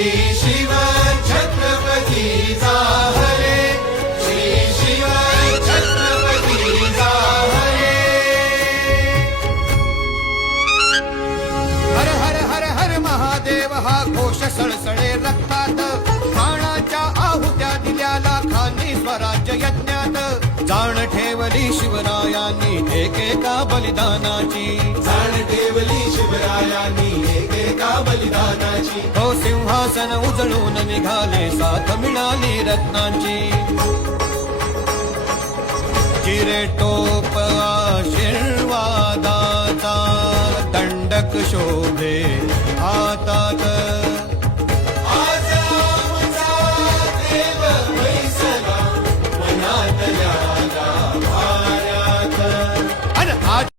श्री शिव छत्रपती जाहले, श्री शिव छत्रपती जाहले. हर हर हर हर महादेव हा घोष सळसळे रक्तात, प्राणाच्या आहुत्या दिल्या लाखांनी स्वराज्य यज्ञात. जाण ठेवली शिवरायांनी एकेका बलिदानाची, जाण ठेवली शिवरायांनी एकेका बलिदानाची. हो सिंहासन उजळून निघाले, साथ मिळाली रत्नांची. चिरे टोप आशीर्वादाचा, दंडक शोभे हातात.